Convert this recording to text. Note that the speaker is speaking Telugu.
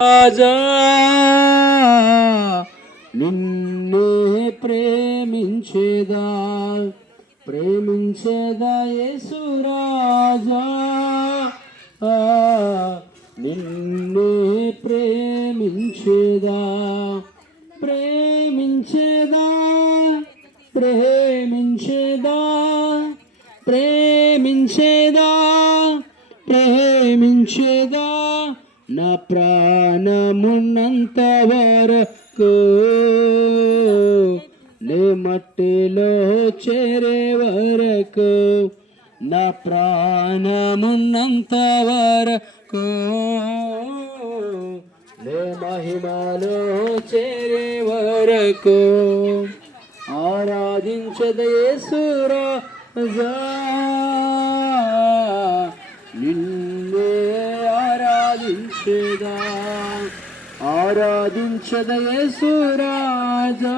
రాజా నిన్నే ప్రేమించేదా యేసు రాజా నిన్నే ప్రేమించేదా ప్రేమించేదా ప్రేమించేదా ప్రేమించేదా ప్రేమించేదా నా ప్రాణమున్నంత వరకు నే మట్టిలో చేరే వరకు నా ప్రాణమున్నంత వరకు నే మహిమలో చేరే వరకు ఆరాధించద యేసు రాజా నిన్నే ఆరాధించదా ఆరాధించద యేసు రాజా